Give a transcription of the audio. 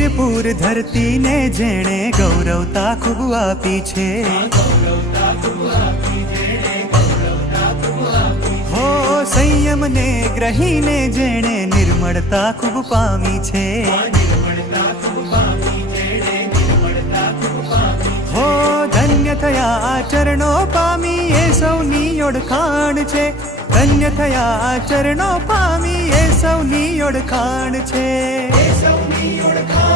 વીરપુર ધરતીને જેણે ગૌરવતા ખૂબ આપી છે, હો સંયમને ગ્રહીને જેણે નિર્મળતા ખૂબ પામી છે, હો ધન્ય થયા આ ચરણો પામી એ સૌની ઓળખાણ છે, ધન્ય થયા આ ચરણો પામી એ સૌની ઓળખાણ છે, એ સૌની ઓળખાણ